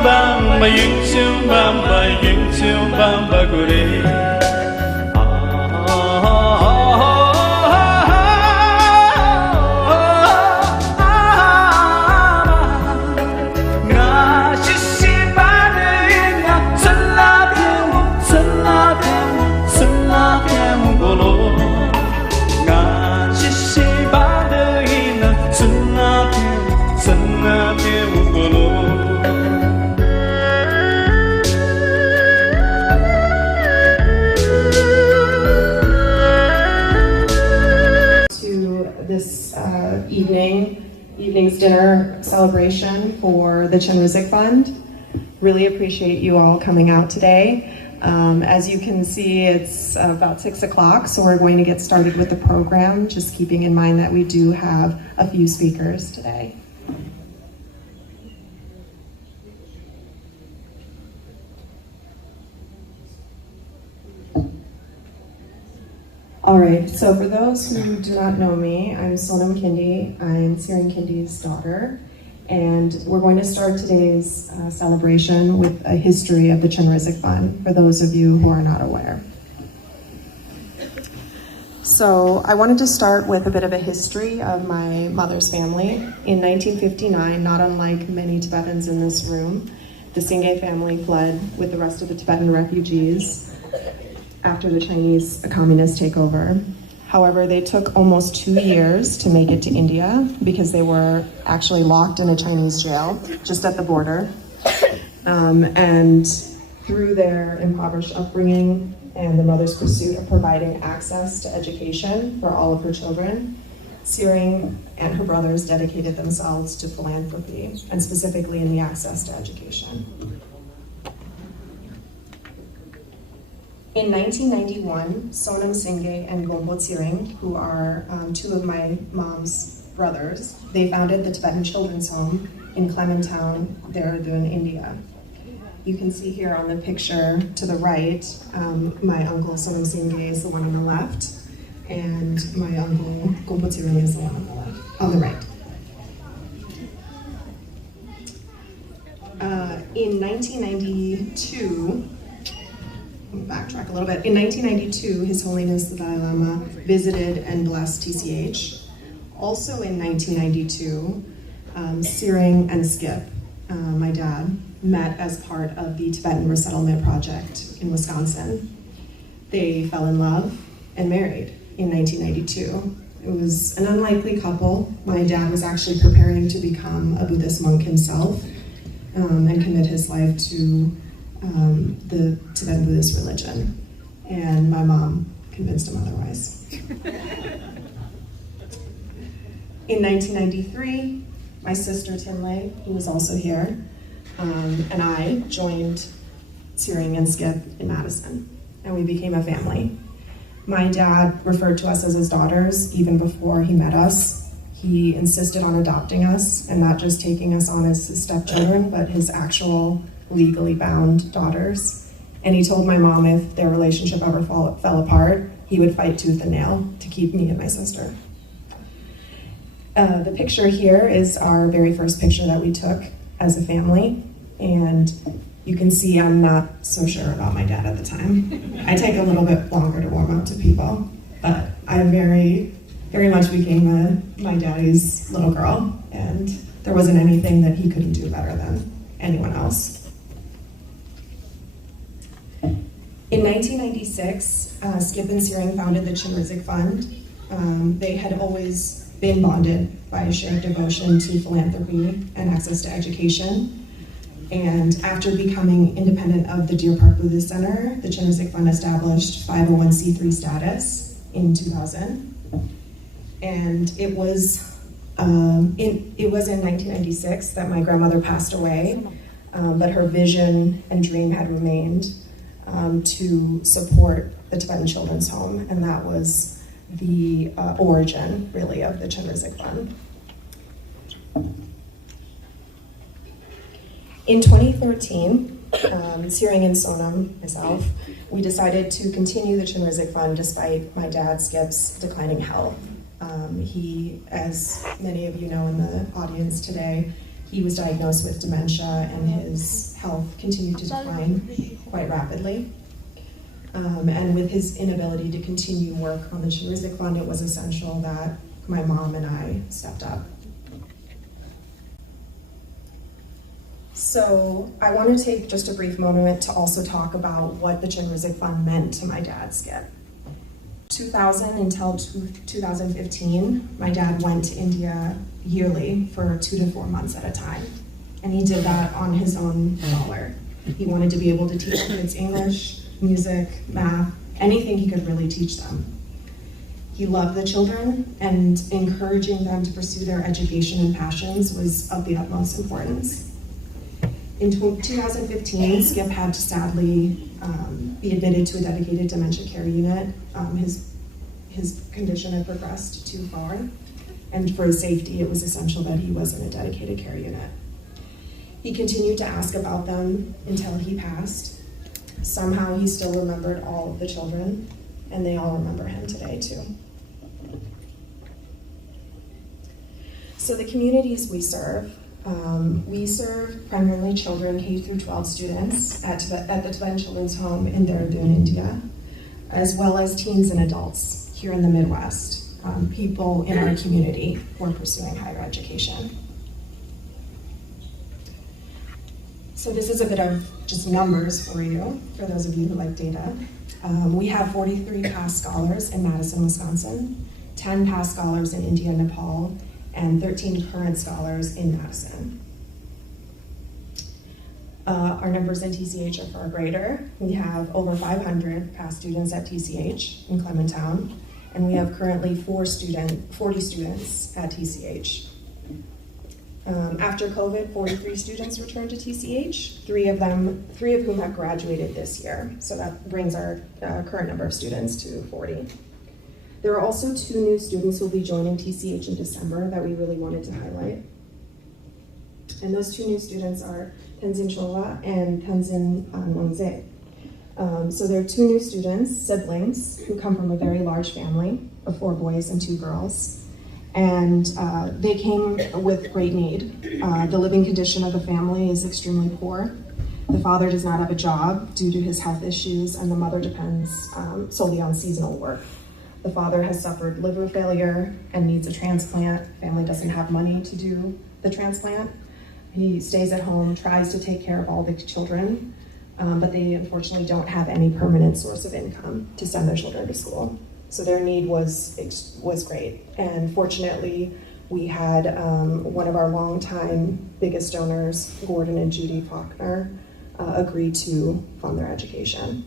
bamba yung bamba gure evening's dinner celebration for the Chenrezig Fund. Really appreciate you all coming out today. As you can see, it's about 6 o'clock, so we're going to get started with the program, just keeping in mind that we do have a few speakers today. All right, so for those who do not know me, I'm Sonam Kindy. I'm Sirin Kindy's daughter, and we're going to start today's celebration with a history of the Chenrezig Fund, for those of you who are not aware. So I wanted to start with a bit of a history of my mother's family. In 1959, not unlike many Tibetans in this room, the Singye family fled with the rest of the Tibetan refugees after the Chinese communist takeover. However, they took almost 2 years to make it to India because they were actually locked in a Chinese jail just at the border. And through their impoverished upbringing and the mother's pursuit of providing access to education for all of her children, Sirin and her brothers dedicated themselves to philanthropy, and specifically in the access to education. In 1991, Sonam Singye and Gombo Tsiring, who are two of my mom's brothers, they founded the Tibetan Children's Home in Clementown, Dehradun, India. You can see here on the picture to the right, my uncle Sonam Singye is the one on the left, and my uncle Gombo Tsiring is the one on the right. In 1992, backtrack a little bit. In 1992, His Holiness the Dalai Lama visited and blessed TCH. Also in 1992, Siring and Skip, my dad, met as part of the Tibetan Resettlement project in Wisconsin. They fell in love and married in 1992. It was an unlikely couple. My dad was actually preparing to become a Buddhist monk himself and commit his life to the Tibetan Buddhist religion, and my mom convinced him otherwise. In 1993, my sister Tinley, who was also here, and I joined Siring and Skip in Madison, and we became a family. My dad referred to us as his daughters even before he met us. He insisted on adopting us and not just taking us on as his stepchildren, but his actual legally bound daughters. And he told my mom if their relationship ever fell apart, he would fight tooth and nail to keep me and my sister. The picture here is our very first picture that we took as a family, and you can see I'm not so sure about my dad at the time. I take a little bit longer to warm up to people, but I very, very much became my daddy's little girl, and there wasn't anything that he couldn't do better than anyone else. In 1996, Skip and Siring founded the Chenrezig Fund. They had always been bonded by a shared devotion to philanthropy and access to education. And after becoming independent of the Deer Park Buddhist Center, the Chenrezig Fund established 501c3 status in 2000. And it was in 1996 that my grandmother passed away, but her vision and dream had remained to support the Tibetan Children's Home, and that was the origin, really, of the Chenrezig Fund. In 2013, Siring and Sonam, myself, we decided to continue the Chenrezig Fund despite my dad, Skip's, declining health. He, as many of you know in the audience today, He was diagnosed with dementia and his health continued to decline quite rapidly. And with his inability to continue work on the Chenrezig Fund, it was essential that my mom and I stepped up. So I want to take just a brief moment to also talk about what the Chenrezig Fund meant to my dad's skip. 2000 until 2015, my dad went to India yearly for 2 to 4 months at a time. And he did that on his own dollar. He wanted to be able to teach kids English, music, math, anything he could really teach them. He loved the children, and encouraging them to pursue their education and passions was of the utmost importance. In 2015, Skip had to sadly be admitted to a dedicated dementia care unit. His condition had progressed too far, and for his safety, it was essential that he was in a dedicated care unit. He continued to ask about them until he passed. Somehow he still remembered all of the children, and they all remember him today too. So the communities we serve primarily children K through 12 students at the Tibetan Children's Home in Dehradun, India, as well as teens and adults here in the Midwest, people in our community who are pursuing higher education. So this is a bit of just numbers for you, for those of you who like data. We have 43 past scholars in Madison, Wisconsin, 10 past scholars in India and Nepal, and 13 current scholars in Madison. Our numbers in TCH are far greater. We have over 500 past students at TCH in Clementown, and we have currently 40 students at TCH. After COVID, 43 students returned to TCH, three of whom have graduated this year. So that brings our current number of students to 40. There are also 2 new students who will be joining TCH in December that we really wanted to highlight. And those 2 new students are Tenzin Chola and Tenzin Nongze. So they're 2 new students, siblings, who come from a very large family of 4 boys and 2 girls. And they came with great need. The living condition of the family is extremely poor. The father does not have a job due to his health issues, and the mother depends solely on seasonal work. The father has suffered liver failure and needs a transplant. Family doesn't have money to do the transplant. He stays at home, tries to take care of all the children, but they unfortunately don't have any permanent source of income to send their children to school. So their need was great. And fortunately, we had one of our longtime biggest donors, Gordon and Judy Faulkner, agree to fund their education.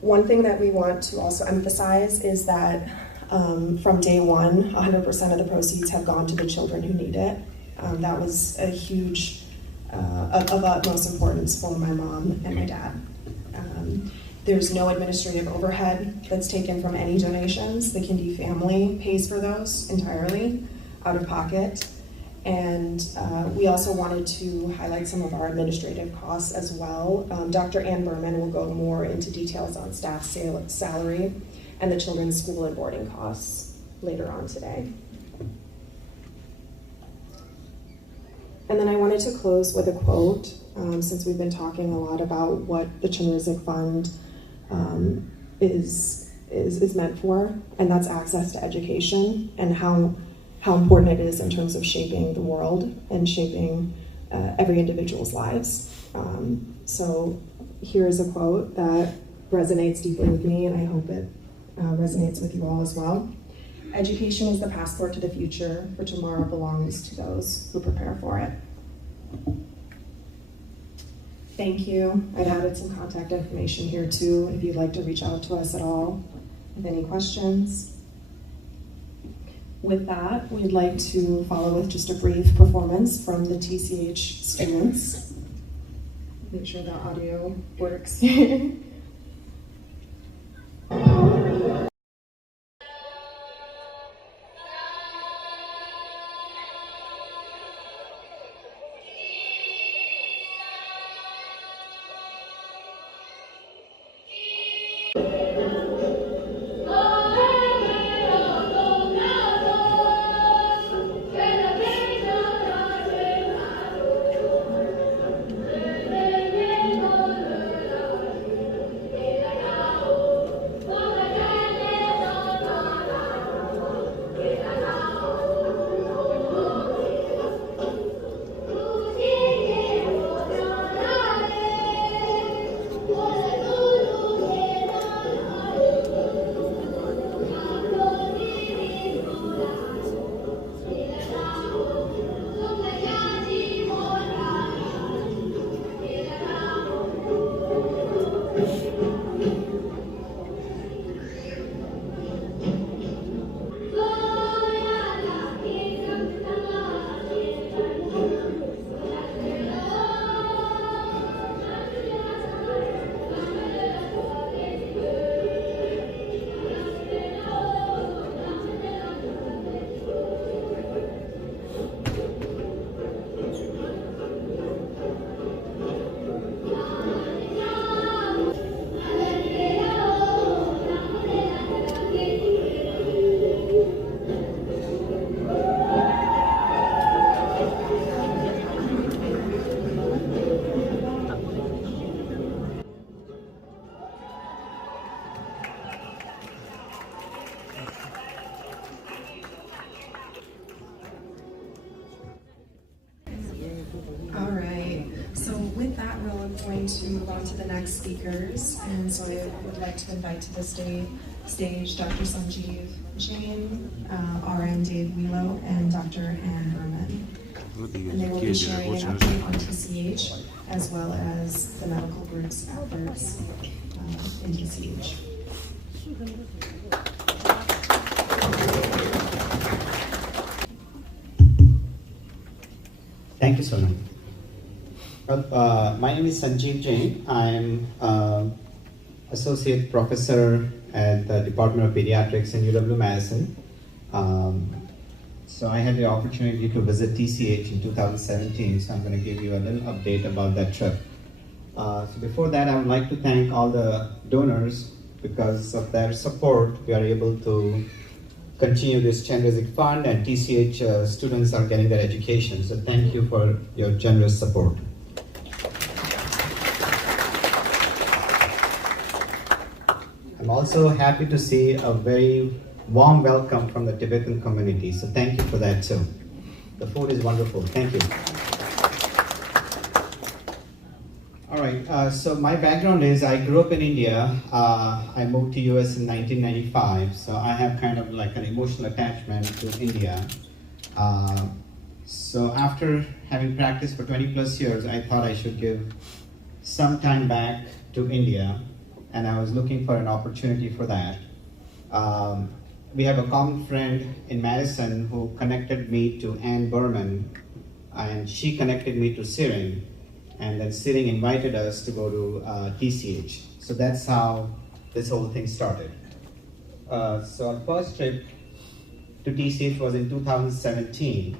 One thing that we want to also emphasize is that from day one, 100% of the proceeds have gone to the children who need it. That was a huge, of utmost importance for my mom and my dad. There's no administrative overhead that's taken from any donations. The Kindy family pays for those entirely out of pocket. And we also wanted to highlight some of our administrative costs as well. Dr. Ann Berman will go more into details on staff salary and the children's school and boarding costs later on today. And then I wanted to close with a quote, since we've been talking a lot about what the Chenrezig Fund is meant for, and that's access to education and how important it is in terms of shaping the world and shaping every individual's lives. So here is a quote that resonates deeply with me, and I hope it resonates with you all as well. Education is the passport to the future, for tomorrow belongs to those who prepare for it. Thank you. I've added some contact information here too, if you'd like to reach out to us at all with any questions. With that, we'd like to follow with just a brief performance from the TCH students. Make sure the audio works. to move on to the next speakers, and so I would like to invite to the stage Dr. Sanjeev Jain, RN Dave Wheelo, and Dr. Ann Berman. And they will be sharing an update on TCH as well as the medical group's efforts in TCH. Thank you so much. My name is Sanjeev Jain. I'm Associate Professor at the Department of Pediatrics in UW Madison. So I had the opportunity to visit TCH in 2017, so I'm going to give you a little update about that trip. So before that, I would like to thank all the donors. Because of their support, we are able to continue this Chenrezig fund, and TCH students are getting their education. So thank you for your generous support. I'm also happy to see a very warm welcome from the Tibetan community. So thank you for that too. The food is wonderful. Thank you. All right, so my background is I grew up in India. I moved to US in 1995, so I have kind of like an emotional attachment to India. So after having practiced for 20 plus years, I thought I should give some time back to India, and I was looking for an opportunity for that. We have a common friend in Madison who connected me to Ann Berman, and she connected me to Siring. And then Siring invited us to go to TCH. So that's how this whole thing started. So our first trip to TCH was in 2017.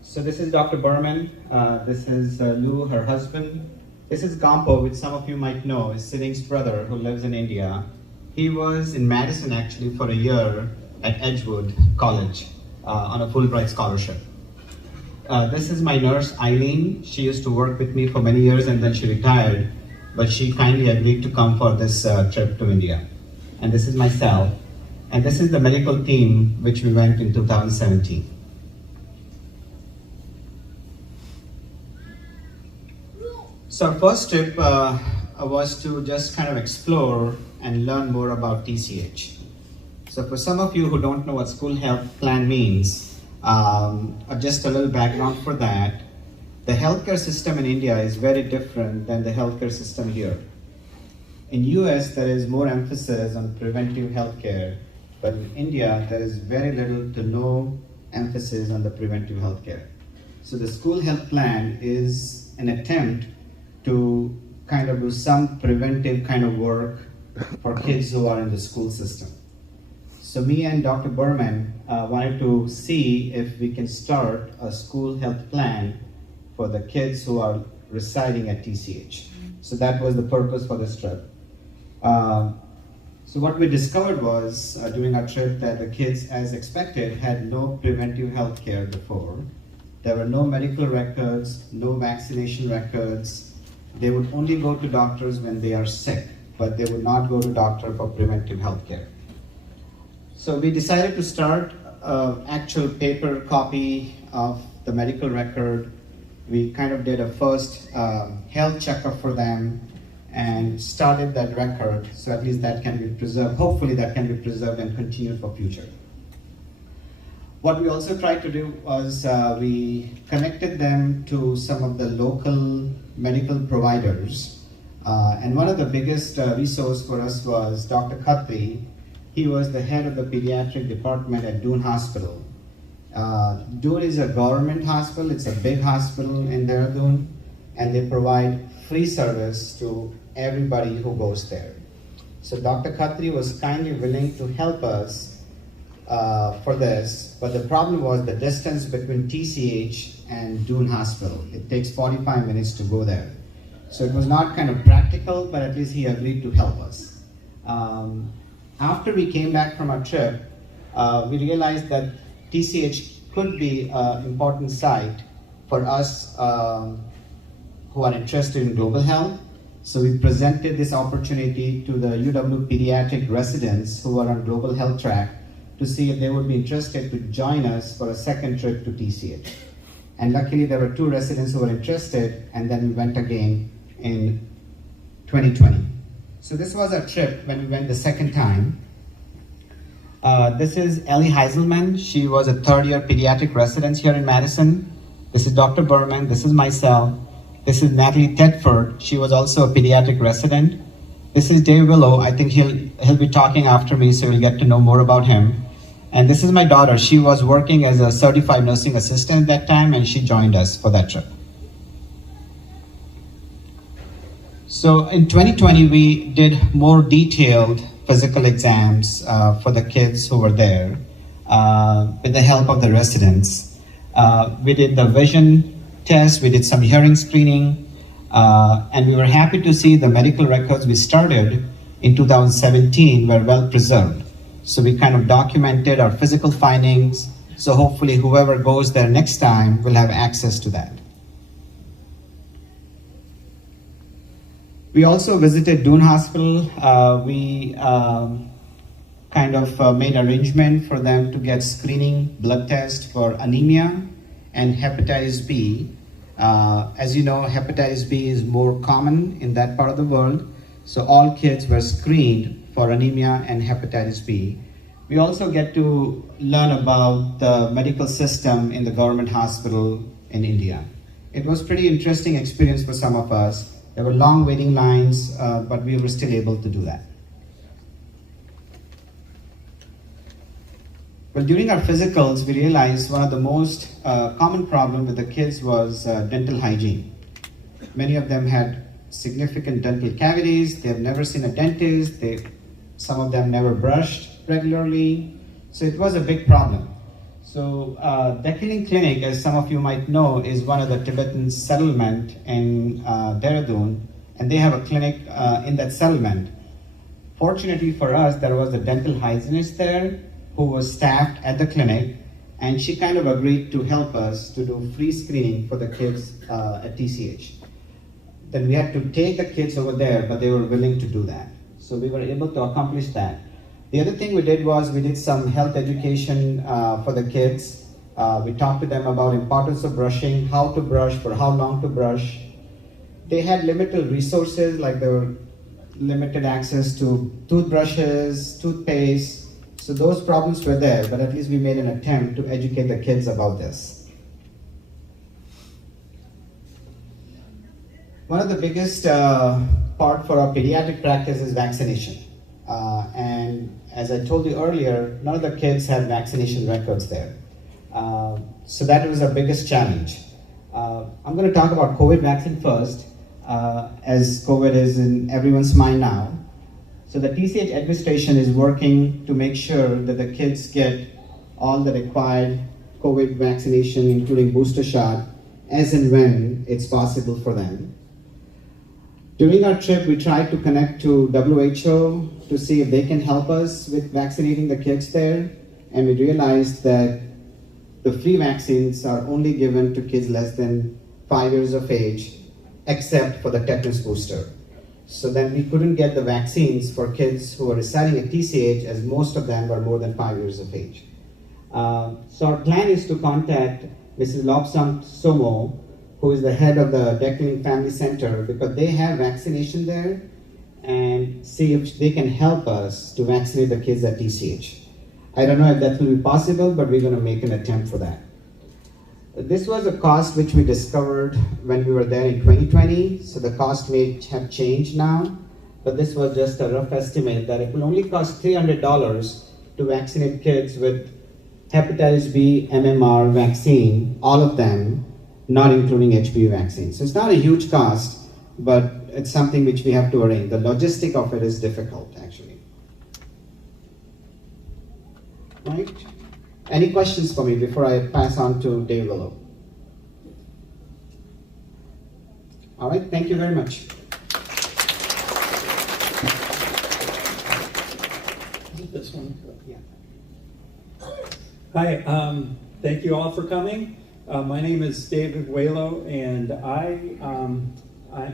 So this is Dr. Berman. This is Lou, her husband. This is Gampo, which some of you might know, is Siring's brother who lives in India. He was in Madison actually for a year at Edgewood College on a Fulbright scholarship. This is my nurse, Eileen. She used to work with me for many years and then she retired, but she kindly agreed to come for this trip to India. And this is myself. And this is the medical team which we went in 2017. So our first trip was to just kind of explore and learn more about TCH. So for some of you who don't know what school health plan means, just a little background for that. The healthcare system in India is very different than the healthcare system here. In US, there is more emphasis on preventive healthcare, but in India, there is very little to no emphasis on the preventive healthcare. So the school health plan is an attempt to kind of do some preventive kind of work for kids who are in the school system. So me and Dr. Berman wanted to see if we can start a school health plan for the kids who are residing at TCH. So that was the purpose for this trip. So what we discovered was during our trip that the kids, as expected, had no preventive health care before. There were no medical records, no vaccination records. They would only go to doctors when they are sick, but they would not go to doctor for preventive health care. So we decided to start an actual paper copy of the medical record. We kind of did a first health checkup for them and started that record, so at least that can be preserved. Hopefully that can be preserved and continued for future. What we also tried to do was we connected them to some of the local medical providers. And one of the biggest resource for us was Dr. Khatri. He was the head of the pediatric department at Doon Hospital. Doon is a government hospital. It's a big hospital in Dehradun, and they provide free service to everybody who goes there. So Dr. Khatri was kindly willing to help us for this, but the problem was the distance between TCH and Doon Hospital. It takes 45 minutes to go there. So it was not kind of practical, but at least he agreed to help us. After we came back from our trip, we realized that TCH could be an important site for us who are interested in global health. So we presented this opportunity to the UW pediatric residents who are on global health track to see if they would be interested to join us for a second trip to TCH. And luckily there were 2 residents who were interested, and then we went again in 2020. So this was our trip when we went the second time. This is Ellie Heiselman. She was a 3rd-year pediatric resident here in Madison. This is Dr. Berman. This is myself. This is Natalie Tedford. She was also a pediatric resident. This is Dave Willow. I think he'll be talking after me, so you'll get to know more about him. And this is my daughter. She was working as a certified nursing assistant at that time, and she joined us for that trip. So in 2020, we did more detailed physical exams for the kids who were there with the help of the residents. We did the vision test, we did some hearing screening, and we were happy to see the medical records we started in 2017 were well preserved. So we kind of documented our physical findings, so hopefully whoever goes there next time will have access to that. We also visited Doon Hospital. We kind of made arrangement for them to get screening blood test for anemia and hepatitis B. As you know, hepatitis B is more common in that part of the world, so all kids were screened for anemia and hepatitis B. We also get to learn about the medical system in the government hospital in India. It was pretty interesting experience for some of us. There were long waiting lines, but we were still able to do that. Well, during our physicals, we realized one of the most common problems with the kids was dental hygiene. Many of them had significant dental cavities. They have never seen a dentist. Some of them never brushed regularly. So it was a big problem. So Dekhiling Clinic, as some of you might know, is one of the Tibetan settlement in Dehradun, and they have a clinic in that settlement. Fortunately for us, there was a dental hygienist there who was staffed at the clinic, and she kind of agreed to help us to do free screening for the kids at TCH. Then we had to take the kids over there, but they were willing to do that. So we were able to accomplish that. The other thing we did was we did some health education for the kids. We talked to them about importance of brushing, how to brush, for how long to brush. They had limited resources, like there were limited access to toothbrushes, toothpaste. So those problems were there, but at least we made an attempt to educate the kids about this. One of the biggest part for our pediatric practice is vaccination. And as I told you earlier, none of the kids had vaccination records there. So that was our biggest challenge. I'm going to talk about COVID vaccine first, as COVID is in everyone's mind now. So the TCH administration is working to make sure that the kids get all the required COVID vaccination, including booster shot, as and when it's possible for them. During our trip, we tried to connect to WHO to see if they can help us with vaccinating the kids there, and we realized that the free vaccines are only given to kids less than 5 years of age, except for the tetanus booster. So then we couldn't get the vaccines for kids who were residing at TCH, as most of them were more than 5 years of age. So our plan is to contact Mrs. Lobsang Somo, who is the head of the Dekhiling Family Center, because they have vaccination there, and see if they can help us to vaccinate the kids at TCH. I don't know if that will be possible, but we're going to make an attempt for that. This was a cost which we discovered when we were there in 2020, so the cost may have changed now, but this was just a rough estimate that it will only cost $300 to vaccinate kids with hepatitis B MMR vaccine, all of them, not including HPV vaccine. So it's not a huge cost, but it's something which we have to arrange. The logistic of it is difficult, actually. Right? Any questions for me before I pass on to Dave Willow? All right, thank you very much. This one. Yeah. Hi, thank you all for coming. My name is David Walo, and I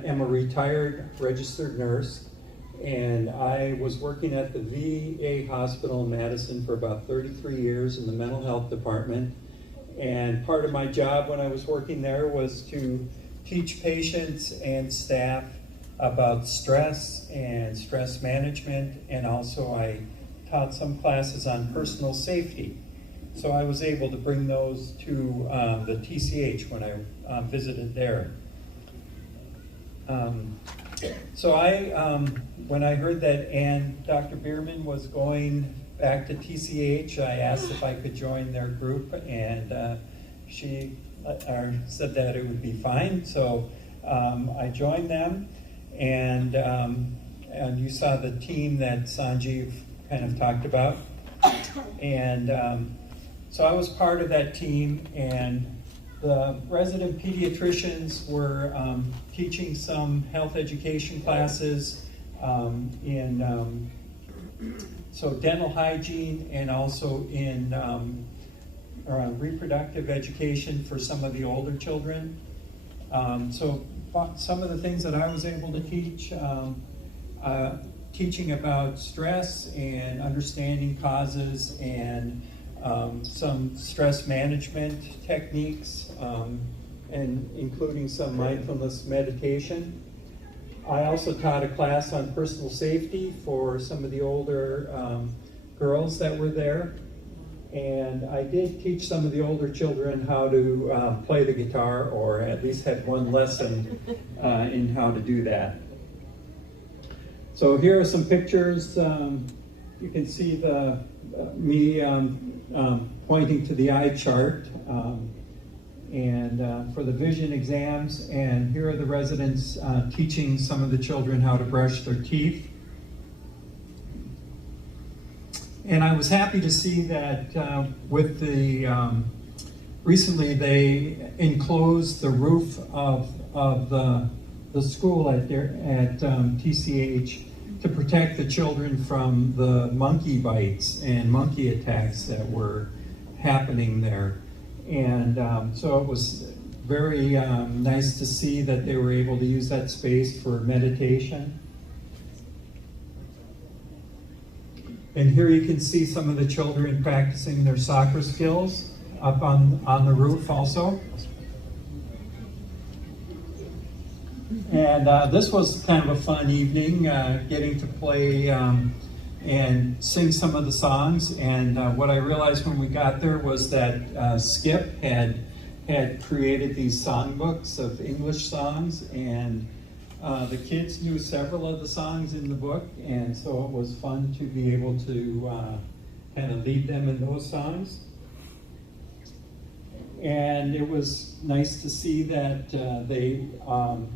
am a retired registered nurse. And I was working at the VA hospital in Madison for about 33 years in the mental health department. And part of my job when I was working there was to teach patients and staff about stress and stress management, and also I taught some classes on personal safety. So I was able to bring those to the TCH when I visited there. So when I heard that Dr. Bierman was going back to TCH, I asked if I could join their group, and she said that it would be fine. So I joined them, and you saw the team that Sanjeev kind of talked about. And so I was part of that team, and the resident pediatricians were teaching some health education classes in dental hygiene, and also in reproductive education for some of the older children. So some of the things that I was able to teach, teaching about stress and understanding causes, and some stress management techniques, and including some mindfulness meditation. I also taught a class on personal safety for some of the older girls that were there. And I did teach some of the older children how to play the guitar, or at least had one lesson in how to do that. So here are some pictures. You can see me pointing to the eye chart, and for the vision exams. And here are the residents teaching some of the children how to brush their teeth. And I was happy to see that with the recently they enclosed the roof of the school at TCH to protect the children from the monkey bites and monkey attacks that were happening there. And so it was very nice to see that they were able to use that space for meditation. And here you can see some of the children practicing their soccer skills up on the roof also. And this was kind of a fun evening, getting to play and sing some of the songs. And what I realized when we got there was that Skip had created these songbooks of English songs, and the kids knew several of the songs in the book, and so it was fun to be able to kind of lead them in those songs. And it was nice to see that they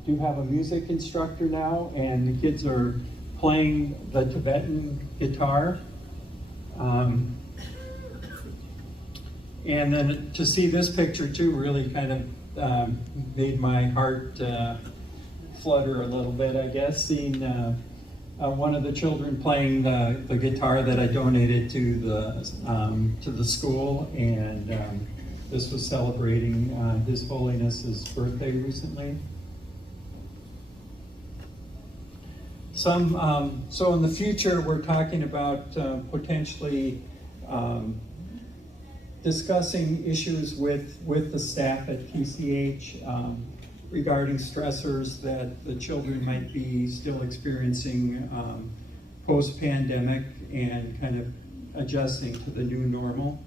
do have a music instructor now, and the kids are playing the Tibetan guitar. And then to see this picture too really kind of made my heart flutter a little bit, I guess, seeing one of the children playing the guitar that I donated to the school, and this was celebrating His Holiness's birthday recently. So in the future, we're talking about potentially discussing issues with the staff at TCH regarding stressors that the children might be still experiencing post-pandemic, and kind of adjusting to the new normal.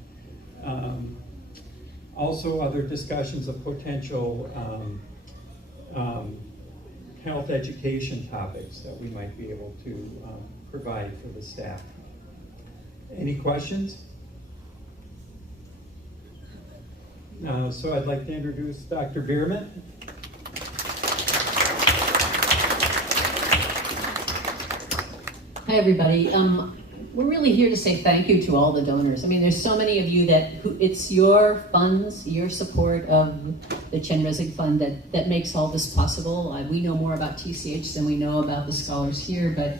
Also, other discussions of potential health education topics that we might be able to provide for the staff. Any questions? So I'd like to introduce Dr. Bierman. Hi, everybody. We're really here to say thank you to all the donors. I mean, there's so many of you it's your funds, your support of the Chenrezig Fund that makes all this possible. We know more about TCH than we know about the scholars here, but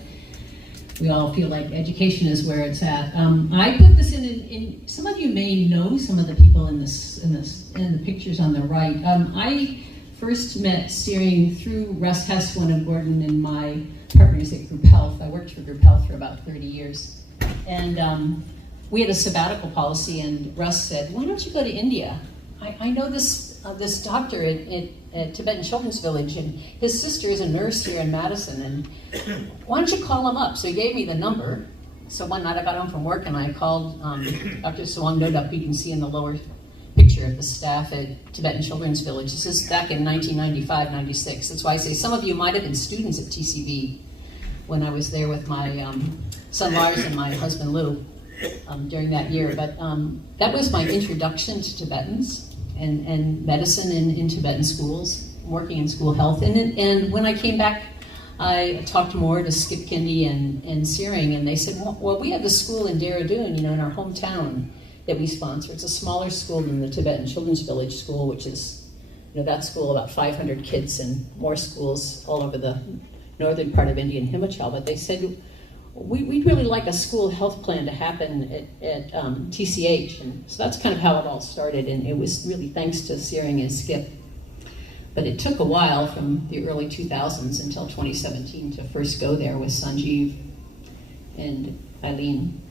we all feel like education is where it's at. I put this in some of you may know some of the people in the pictures on the right. I first met steering through Russ Heswin and Gordon in my partners at Group Health. I worked for Group Health for about 30 years. And we had a sabbatical policy, and Russ said, why don't you go to India? I know this doctor at Tibetan Children's Village, and his sister is a nurse here in Madison, and why don't you call him up? So he gave me the number. So one night I got home from work and I called Dr. Sawang Nodap. You can see in the lower picture of the staff at Tibetan Children's Village. This is back in 1995, 96. That's why I say some of you might have been students at TCV when I was there with my son Lars and my husband Lou during that year. But that was my introduction to Tibetans and medicine in Tibetan schools, working in school health. And when I came back, I talked more to Skip Kindy and Searing, and they said, well, we have the school in Dehradun, in our hometown, that we sponsor. It's a smaller school than the Tibetan Children's Village School, which is, that school, about 500 kids, and more schools all over the northern part of India and Himachal. But they said, we'd really like a school health plan to happen at TCH. And so that's kind of how it all started, and it was really thanks to Searing and Skip. But it took a while from the early 2000s until 2017 to first go there with Sanjeev and Eileen.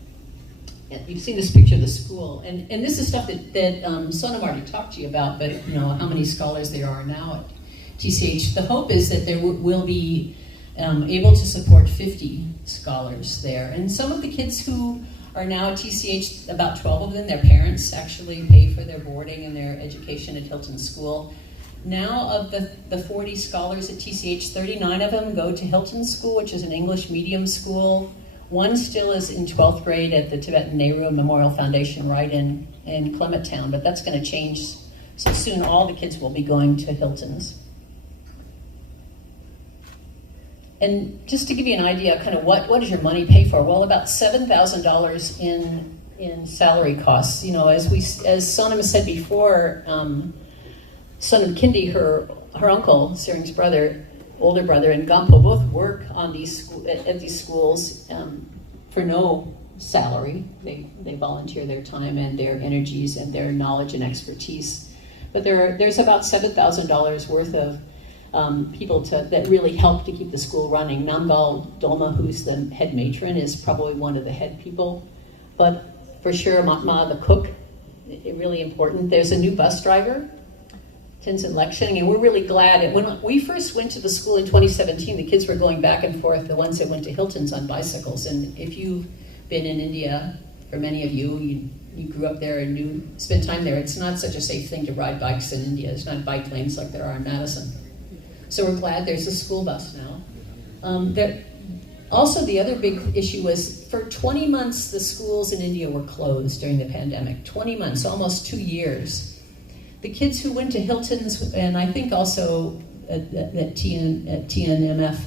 And you've seen this picture of the school, and this is stuff that Sonam already talked to you about, but how many scholars there are now at TCH. The hope is that there will be able to support 50 scholars there. And some of the kids who are now at TCH, about 12 of them, their parents actually pay for their boarding and their education at Hilton School. Now, of the 40 scholars at TCH, 39 of them go to Hilton School, which is an English medium school. One still is in 12th grade at the Tibetan Nehru Memorial Foundation right in Clement Town, but that's going to change. So soon all the kids will be going to Hilton's. And just to give you an idea, kind of what does your money pay for? Well, about $7,000 in salary costs. As Sonam said before, Sonam Kindy, her uncle, Searing's brother, older brother, and Gampo both work on at these schools for no salary. They volunteer their time and their energies and their knowledge and expertise. But there's about $7,000 worth of people that really help to keep the school running. Namgal Doma, who's the head matron, is probably one of the head people. But for sure, Matma, the cook, really important. There's a new bus driver, Tenzin Lekshing, and we're really glad. When we first went to the school in 2017, the kids were going back and forth, the ones that went to Hilton's on bicycles. And if you've been in India, for many of you grew up there and spent time there, it's not such a safe thing to ride bikes in India. It's not bike lanes like there are in Madison. So we're glad there's a school bus now. Also, the other big issue was for 20 months, the schools in India were closed during the pandemic. 20 months, almost 2 years. The kids who went to Hilton's, and I think also at TNMF,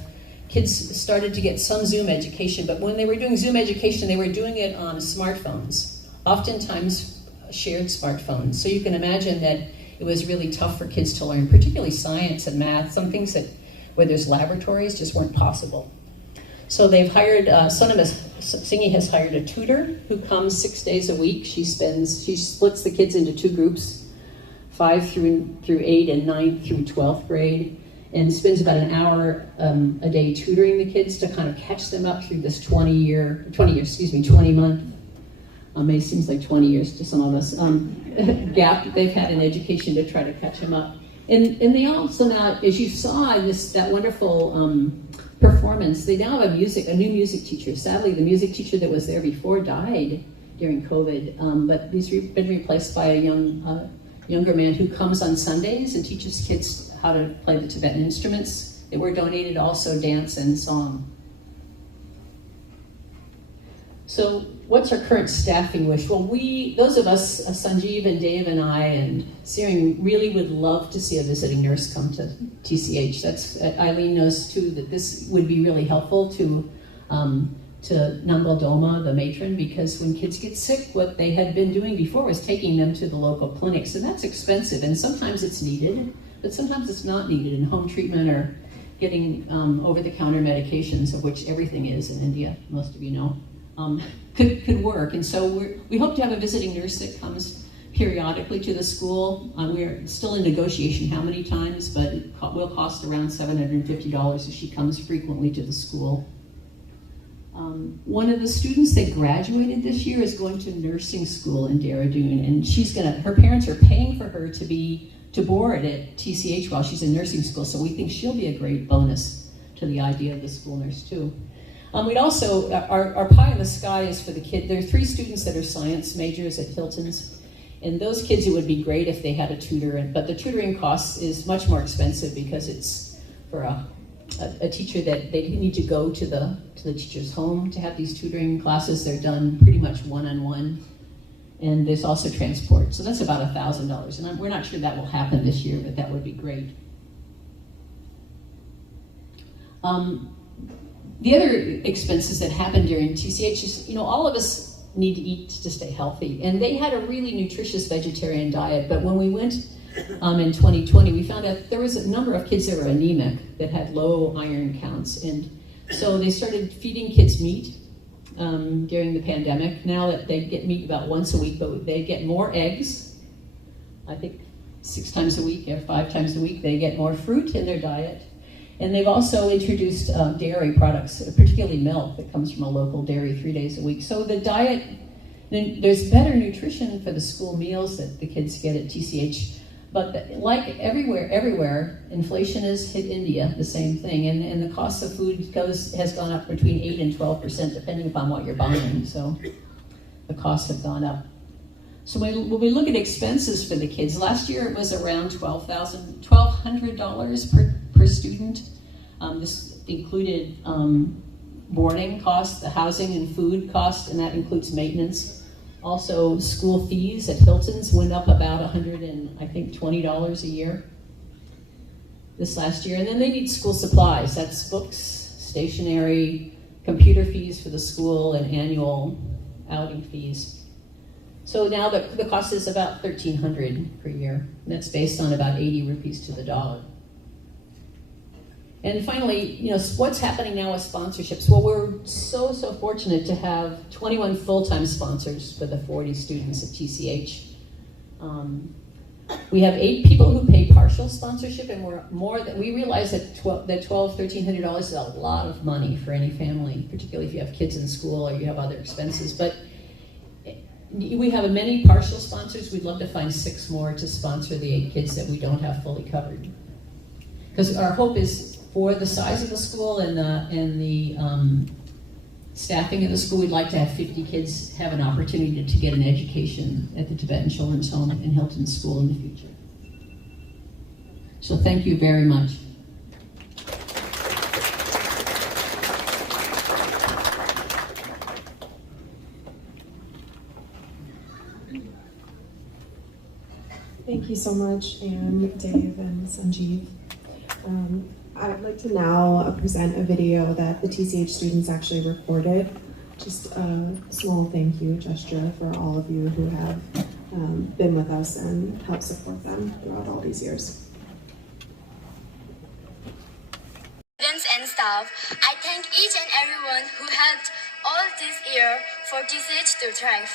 kids started to get some Zoom education, but when they were doing Zoom education, they were doing it on smartphones, oftentimes shared smartphones. So you can imagine that it was really tough for kids to learn, particularly science and math. Some things where there's laboratories just weren't possible. So they've hired, Singhi has hired a tutor who comes 6 days a week. She splits the kids into two groups, 5 through 8 and 9 through 12th grade, and spends about an hour a day tutoring the kids to kind of catch them up through this 20 month, it seems like 20 years to some of us, gap that they've had in education to try to catch them up. And they also now, as you saw in that wonderful performance, they now have a new music teacher. Sadly, the music teacher that was there before died during COVID, but he's been replaced by a younger man who comes on Sundays and teaches kids how to play the Tibetan instruments. They were donated also dance and song. So what's our current staffing wish? Well, those of us, Sanjeev and Dave and I and Searing, really would love to see a visiting nurse come to TCH. Eileen knows too that this would be really helpful to Namgal Doma, the matron, because when kids get sick, what they had been doing before was taking them to the local clinics, and that's expensive, and sometimes it's needed, but sometimes it's not needed, and home treatment or getting over-the-counter medications, of which everything is in India, most of you know, could work. And so we hope to have a visiting nurse that comes periodically to the school. We're still in negotiation how many times, but it will cost around $750 if she comes frequently to the school. One of the students that graduated this year is going to nursing school in Dehradun, and her parents are paying for her to board at TCH while she's in nursing school, so we think she'll be a great bonus to the idea of the school nurse too. We'd also, our pie in the sky is for the kid. There are 3 students that are science majors at Hilton's, and those kids, it would be great if they had a tutor, but the tutoring cost is much more expensive because it's for a teacher that they need to go to the teacher's home to have these tutoring classes. They're done pretty much one-on-one, and there's also transport. So that's about $1,000, and we're not sure that will happen this year, but that would be great. The other expenses that happen during TCH is, all of us need to eat to stay healthy, and they had a really nutritious vegetarian diet, but when we went in 2020, we found out there was a number of kids that were anemic, that had low iron counts, and so they started feeding kids meat during the pandemic. Now that they get meat about once a week, but they get more eggs, I think 6 times a week or 5 times a week. They get more fruit in their diet. And they've also introduced dairy products, particularly milk that comes from a local dairy 3 days a week. So the diet, there's better nutrition for the school meals that the kids get at TCH. But like everywhere, inflation has hit India, the same thing. And the cost of food has gone up between 8 and 12%, depending upon what you're buying. So the costs have gone up. So when we look at expenses for the kids, last year it was around $1,200 per student. This included boarding costs, the housing and food costs, and that includes maintenance. Also, school fees at Hilton's went up about $120 a year this last year. And then they need school supplies. That's books, stationery, computer fees for the school, and annual outing fees. So now the cost is about $1,300 per year. And that's based on about 80 rupees to the dollar. And finally, what's happening now with sponsorships? Well, we're so fortunate to have 21 full-time sponsors for the 40 students at TCH. We have 8 people who pay partial sponsorship, and we realize that $1,300 is a lot of money for any family, particularly if you have kids in school or you have other expenses. But we have many partial sponsors. We'd love to find 6 more to sponsor the 8 kids that we don't have fully covered. Because our hope is, for the size of the school and the staffing of the school, we'd like to have 50 kids have an opportunity to get an education at the Tibetan Children's Home and Hilton School in the future. So thank you very much. Thank you so much, Anne, Dave, and Sanjeev. I'd like to now present a video that the TCH students actually recorded. Just a small thank you gesture for all of you who have been with us and helped support them throughout all these years. Students and staff, I thank each and everyone who helped all this year for TCH to thrive.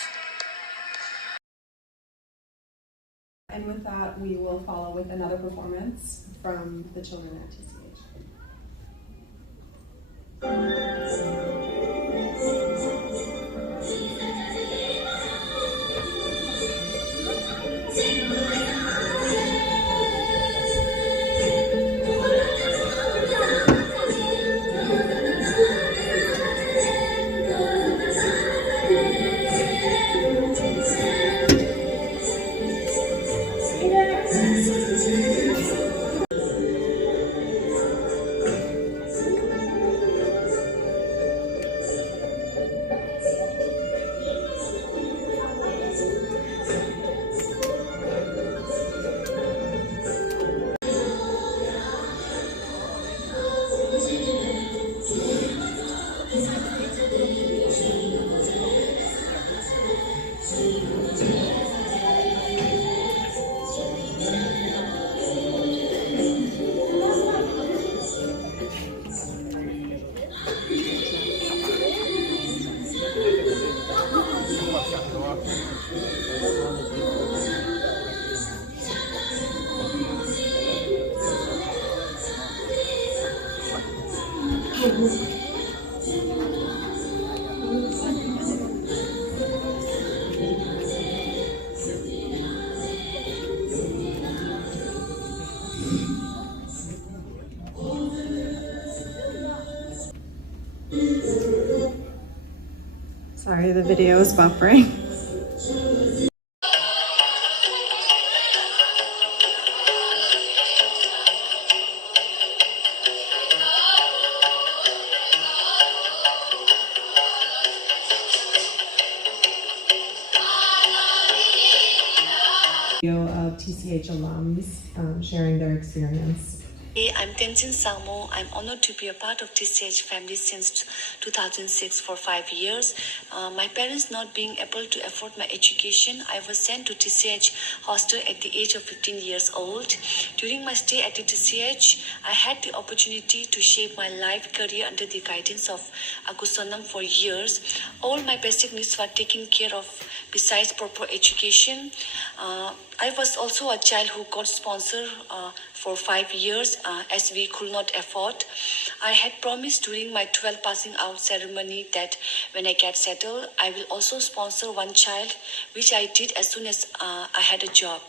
And with that, we will follow with another performance from the children at TCH. Sorry, the video is buffering. Of TCH alums sharing their experience. Hey, I'm Tenzin Samo. I'm honored to be a part of TCH family since 2006 for 5 years. My parents not being able to afford my education, I was sent to TCH hostel at the age of 15 years old. During my stay at the TCH, I had the opportunity to shape my life career under the guidance of Agusanam for years. All my basic needs were taken care of besides proper education. I was also a child who got sponsored for 5 years as we could not afford. I had promised during my 12 passing out ceremony that when I get settled, I will also sponsor one child, which I did as soon as I had a job.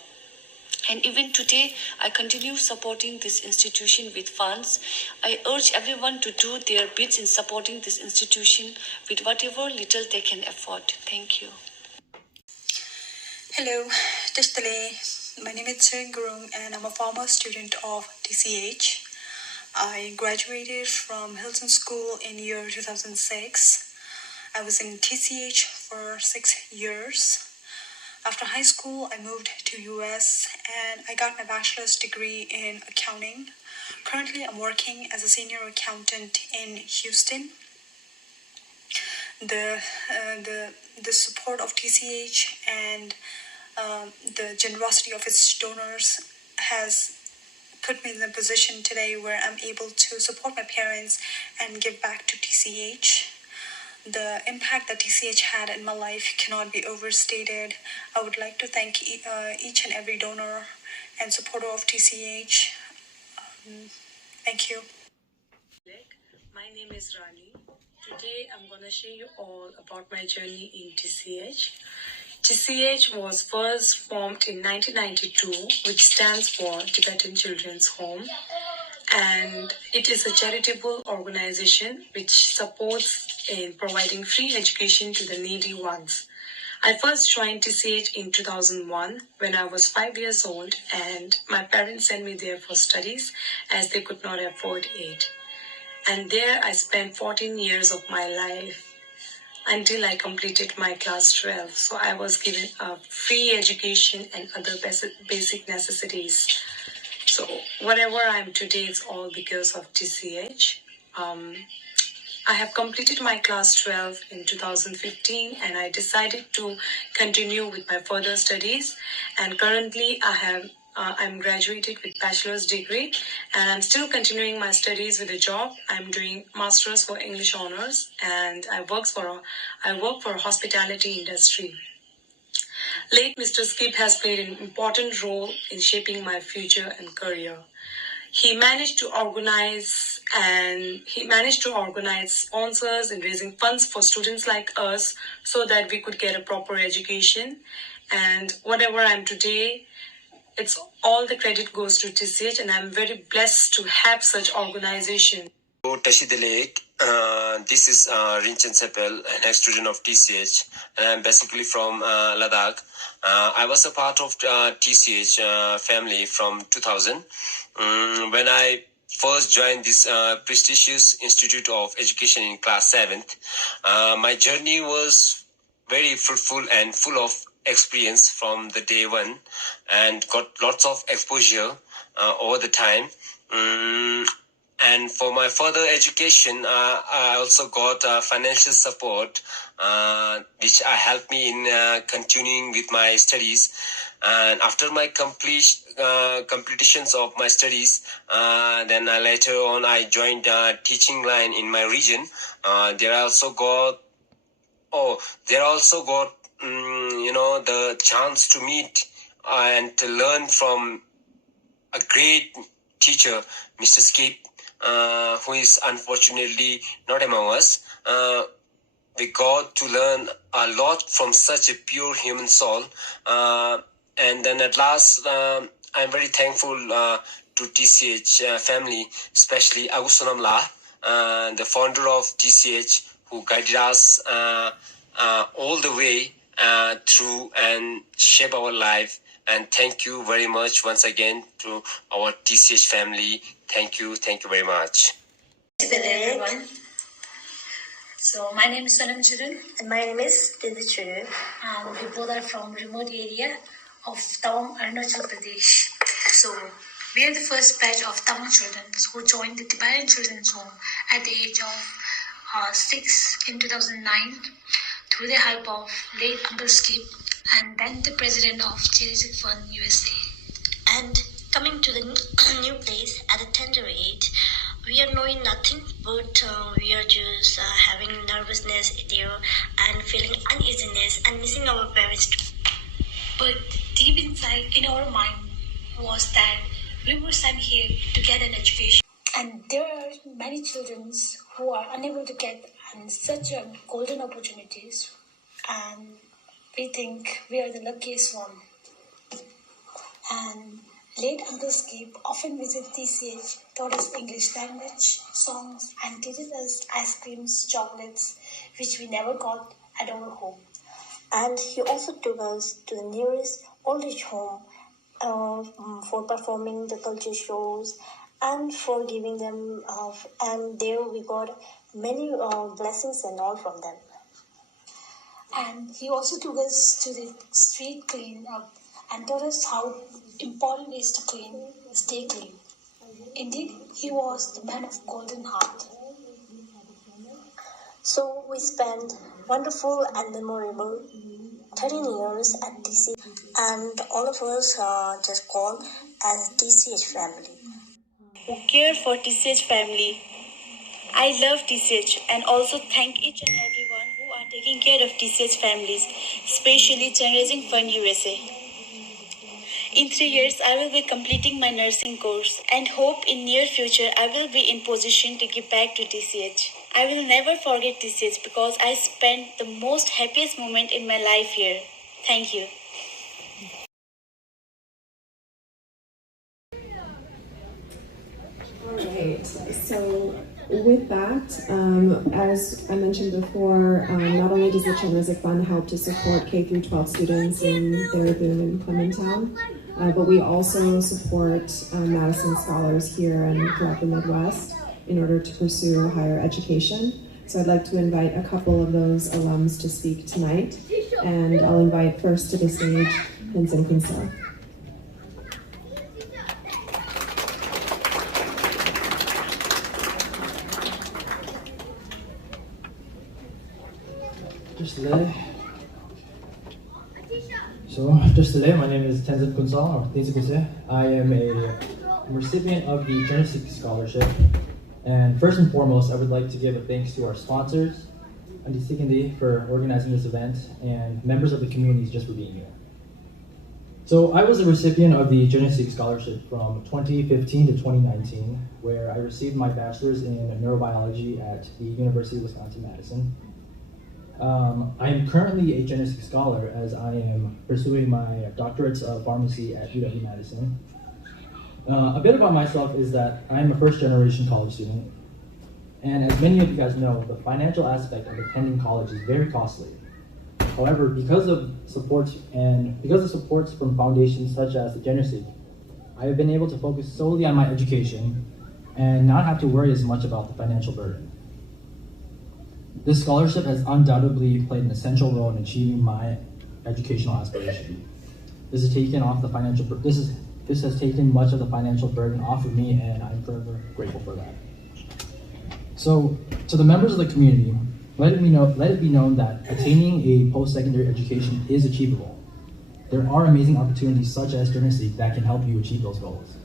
And even today, I continue supporting this institution with funds. I urge everyone to do their bits in supporting this institution with whatever little they can afford. Thank you. Hello, Tishtale. My name is Chenrezig and I'm a former student of TCH. I graduated from Hilton School in year 2006. I was in TCH for 6 years. After high school, I moved to US and I got my bachelor's degree in accounting. Currently, I'm working as a senior accountant in Houston. The support of TCH and the generosity of its donors has put me in a position today where I'm able to support my parents and give back to TCH. The impact that TCH had in my life cannot be overstated. I would like to thank each and every donor and supporter of TCH. Thank you. My name is Rani. Today I'm going to share you all about my journey in TCH. TCH was first formed in 1992, which stands for Tibetan Children's Home, and it is a charitable organization which supports in providing free education to the needy ones. I first joined TCH in 2001 when I was 5 years old, and my parents sent me there for studies as they could not afford it. And there I spent 14 years of my life until I completed my class 12. So I was given a free education and other basic necessities. So whatever I am today, it's all because of TCH. I have completed my class 12 in 2015 and I decided to continue with my further studies. And currently I'm graduated with bachelor's degree and I'm still continuing my studies with a job. I'm doing master's for English honors and I work for a hospitality industry. Late Mr. Skip has played an important role in shaping my future and career. He managed to organize sponsors and raising funds for students like us so that we could get a proper education. And whatever I'm today, it's all the credit goes to TCH, and I'm very blessed to have such organization. This is Rinchen Sepel, an ex-student of TCH, and I'm basically from Ladakh. I was a part of TCH family from 2000. When I first joined this prestigious Institute of Education in class 7th, my journey was very fruitful and full of experience from the day one and got lots of exposure over the time. And for my further education, I also got financial support, which helped me in continuing with my studies. And after my completions of my studies, then later on I joined teaching line in my region. There I also got the chance to meet and to learn from a great teacher, Mr. Skip, who is unfortunately not among us. We got to learn a lot from such a pure human soul. And then at last, I'm very thankful to TCH family, especially Agusanam La, the founder of TCH, who guided us all the way through and shape our life. And thank you very much once again to our TCH family. Thank you very much. Hello everyone. So my name is Chenrezig And my name is Kindy. and we both are from remote area of Tawang, Arunachal Pradesh. So we are the first batch of Tawang children who joined the Tibetan Children's Home at the age of 6 in 2009 through the help of late Uncle Skip and then the president of Chenrezig Fund USA. And coming to the new place at a tender age, we are knowing nothing, but we are just having nervousness there and feeling uneasiness and missing our parents too. But deep inside in our mind was that we were sent here to get an education. And there are many children who are unable to get such a golden opportunities. And we think we are the luckiest one. And late Uncle Skip often visit TCH, taught us English language, songs, and teaches us ice creams, chocolates, which we never got at our home. And he also took us to the nearest old age home for performing the culture shows and for giving them, and there we got many blessings and all from them. And he also took us to the street clean up and taught us how important it is to stay clean. Indeed, he was the man of golden heart. So we spent wonderful and memorable 13 years at TCH, and all of us just call as TCH family. Who care for TCH family. I love TCH and also thank each and everyone who are taking care of TCH families, especially Chenrezig Fund USA. In 3 years, I will be completing my nursing course and hope in near future I will be in position to give back to TCH. I will never forget TCH because I spent the most happiest moment in my life here. Thank you. All right, so with that, as I mentioned before, not only does the Chenrezig Fund help to support K-12 students in Baraboo and Clementown, but we also support Madison scholars here and throughout the Midwest in order to pursue higher education. So I'd like to invite a couple of those alums to speak tonight, and I'll invite first to the stage Vincent Kinsella. Just today, my name is Tenzin Kunsal, or Tenzin Kunsal. I am a recipient of the Chenrezig Scholarship. And first and foremost, I would like to give a thanks to our sponsors, Kindy, for organizing this event, and members of the communities just for being here. So I was a recipient of the Chenrezig Scholarship from 2015 to 2019, where I received my bachelor's in neurobiology at the University of Wisconsin-Madison. I am currently a Chenrezig scholar as I am pursuing my doctorates of pharmacy at UW-Madison. A bit about myself is that I am a first-generation college student, and as many of you guys know, the financial aspect of attending college is very costly. However, because of supports from foundations such as the Chenrezig, I have been able to focus solely on my education and not have to worry as much about the financial burden. This scholarship has undoubtedly played an essential role in achieving my educational aspiration. This has taken much of the financial burden off of me, and I'm forever grateful for that. So, to the members of the community, let it be known that attaining a post-secondary education is achievable. There are amazing opportunities such as Chenrezig that can help you achieve those goals.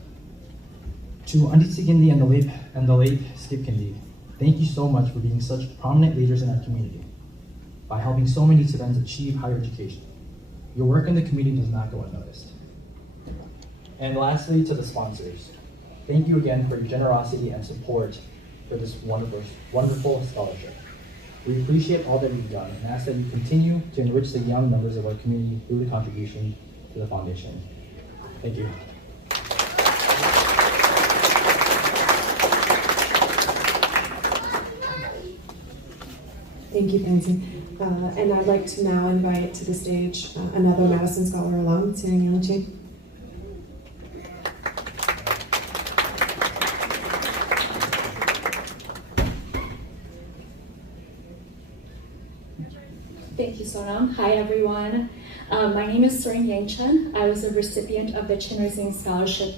To Auntie Kindy and the late Skip Kindy, thank you so much for being such prominent leaders in our community by helping so many students achieve higher education. Your work in the community does not go unnoticed. And lastly, to the sponsors, thank you again for your generosity and support for this wonderful scholarship. We appreciate all that you've done and ask that you continue to enrich the young members of our community through the contribution to the foundation. Thank you. Thank you, Pansy. And I'd like to now invite to the stage another Madison Scholar alum, Chenrezig. Thank you, Sonam. Hi, everyone. My name is Soren Yangchen. I was a recipient of the Chenrezig Scholarship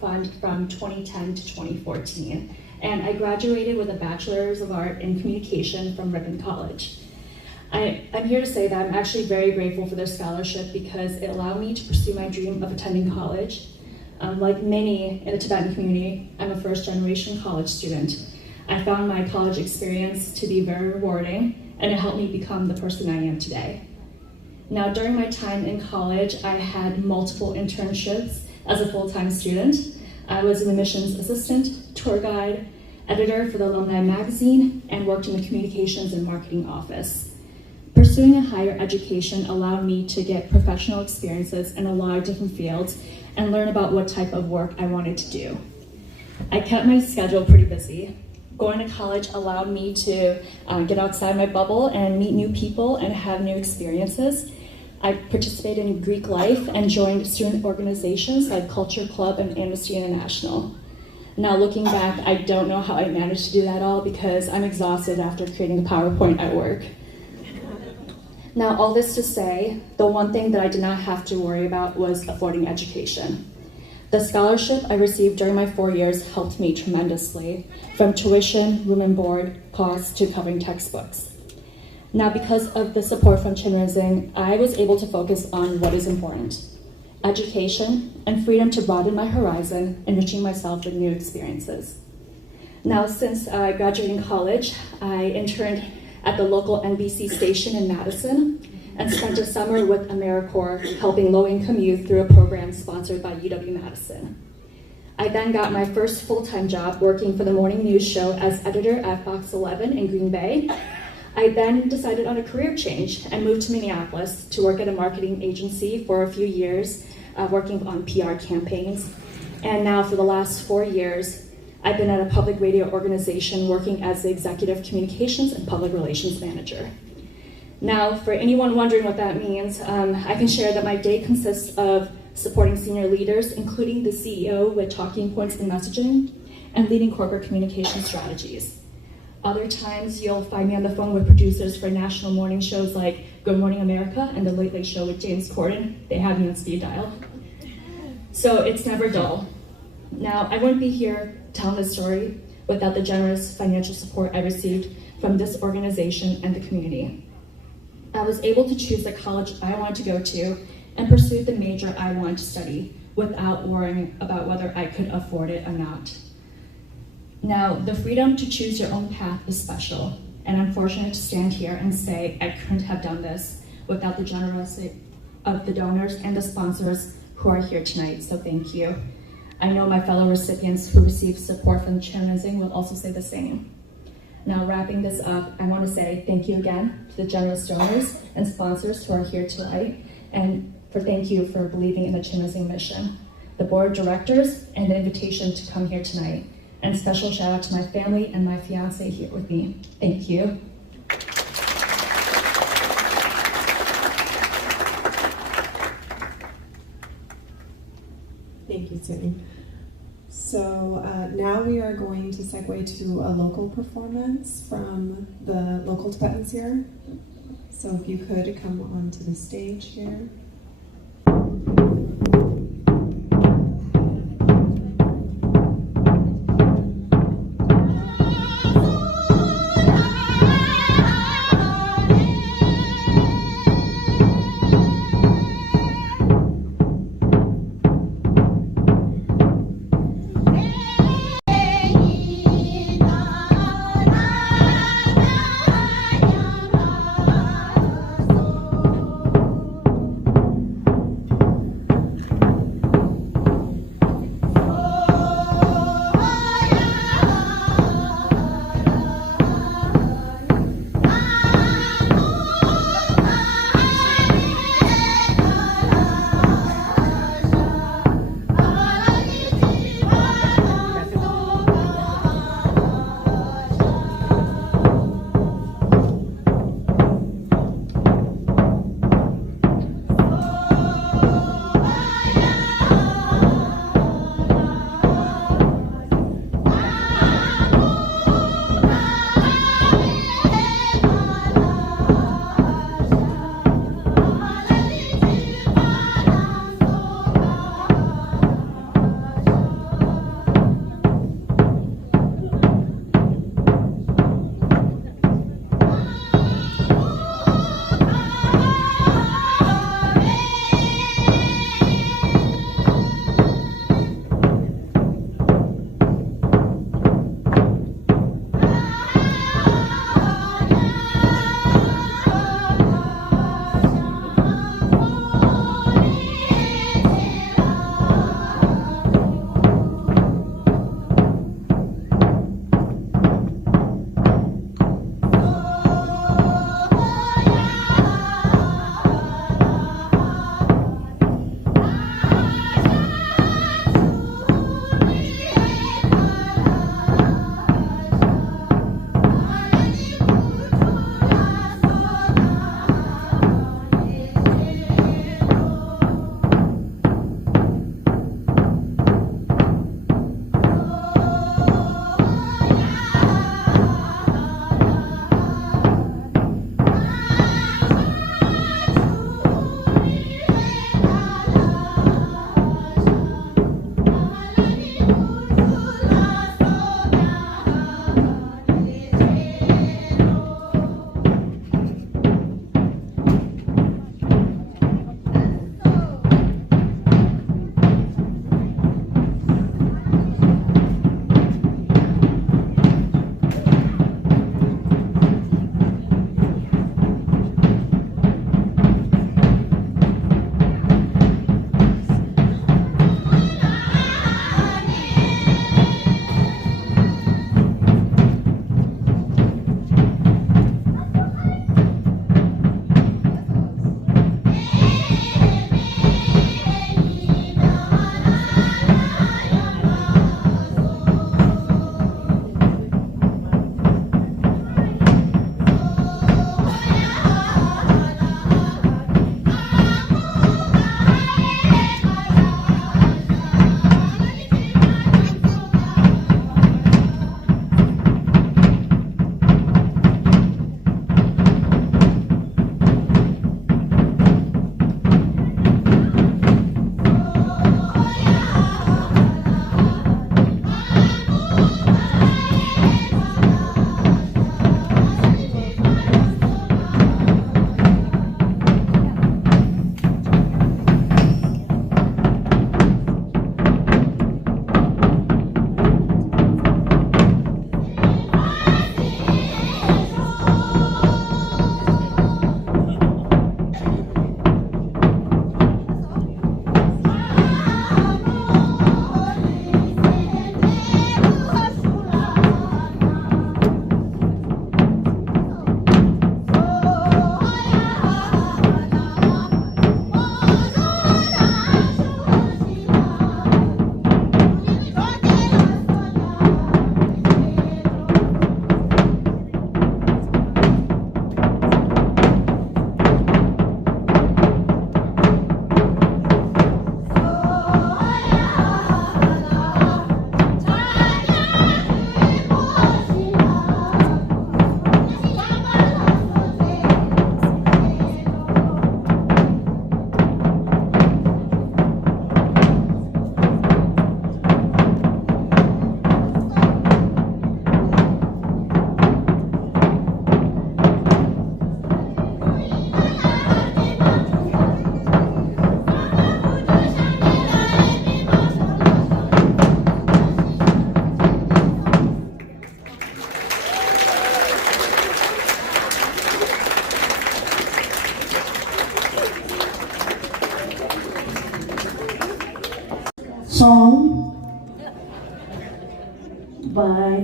Fund from 2010 to 2014, and I graduated with a Bachelor's of Art in Communication from Ripon College. I'm here to say that I'm actually very grateful for this scholarship because it allowed me to pursue my dream of attending college. Like many in the Tibetan community, I'm a first-generation college student. I found my college experience to be very rewarding, and it helped me become the person I am today. Now, during my time in college, I had multiple internships as a full-time student. I was an admissions assistant, tour guide, editor for the Alumni magazine, and worked in the communications and marketing office. Pursuing a higher education allowed me to get professional experiences in a lot of different fields and learn about what type of work I wanted to do. I kept my schedule pretty busy. Going to college allowed me to get outside my bubble and meet new people and have new experiences. I participated in Greek life and joined student organizations like Culture Club and Amnesty International. Now looking back, I don't know how I managed to do that all because I'm exhausted after creating a PowerPoint at work. Now all this to say, the one thing that I did not have to worry about was affording education. The scholarship I received during my 4 years helped me tremendously, from tuition, room and board, costs to covering textbooks. Now, because of the support from Chenrezig, I was able to focus on what is important: education and freedom to broaden my horizon, enriching myself with new experiences. Now, since I graduated college, I interned at the local NBC station in Madison and spent a summer with AmeriCorps helping low-income youth through a program sponsored by UW-Madison. I then got my first full-time job working for the morning news show as editor at Fox 11 in Green Bay. I then decided on a career change and moved to Minneapolis to work at a marketing agency for a few years, working on PR campaigns. And now for the last 4 years, I've been at a public radio organization working as the executive communications and public relations manager. Now, for anyone wondering what that means, I can share that my day consists of supporting senior leaders, including the CEO with talking points and messaging, and leading corporate communication strategies. Other times, you'll find me on the phone with producers for national morning shows like Good Morning America and The Late Late Show with James Corden. They have me on speed dial. So it's never dull. Now, I wouldn't be here telling this story without the generous financial support I received from this organization and the community. I was able to choose the college I wanted to go to and pursue the major I wanted to study without worrying about whether I could afford it or not. Now, the freedom to choose your own path is special, and I'm fortunate to stand here and say I couldn't have done this without the generosity of the donors and the sponsors who are here tonight, so thank you. I know my fellow recipients who received support from Chenrezig will also say the same. Now, wrapping this up, I want to say thank you again to the generous donors and sponsors who are here tonight, and thank you for believing in the Chenrezig mission, the board of directors, and the invitation to come here tonight. And special shout out to my family and my fiance here with me. Thank you. Thank you, Sydney. So now we are going to segue to a local performance from the local Tibetans here. So if you could come onto the stage here.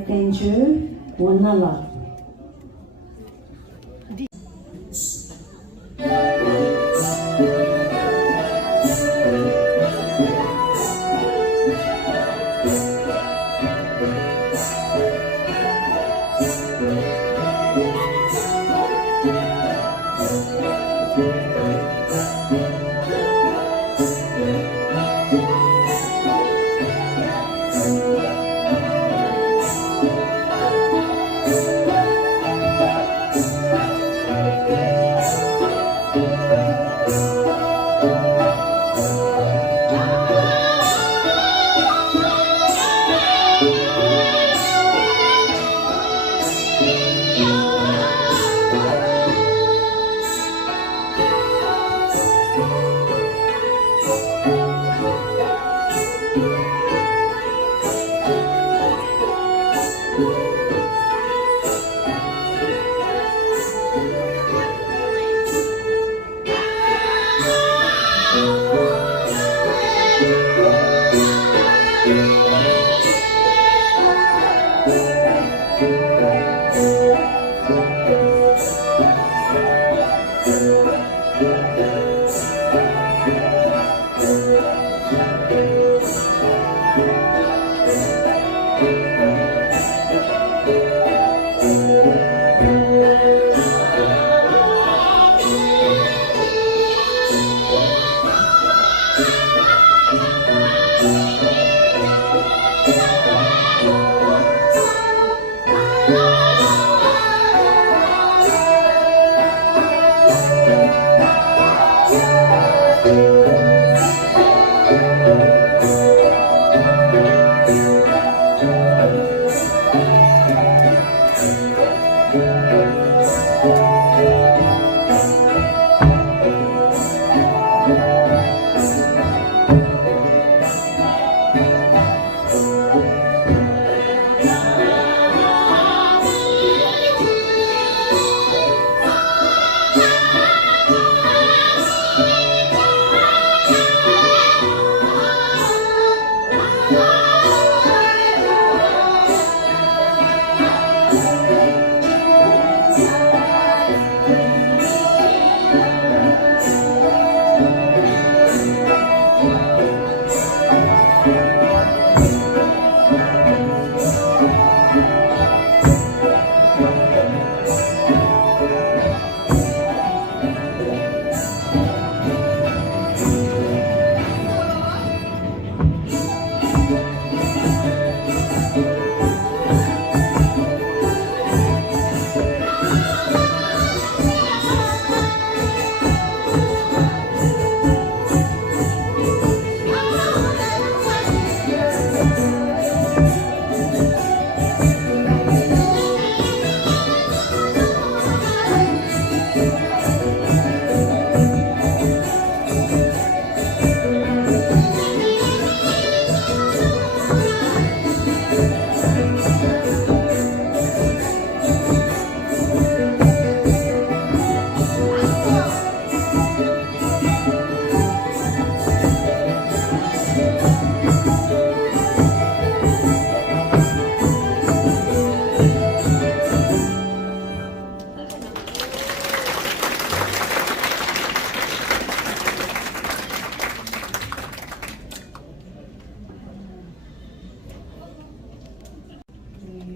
Thank you. One love.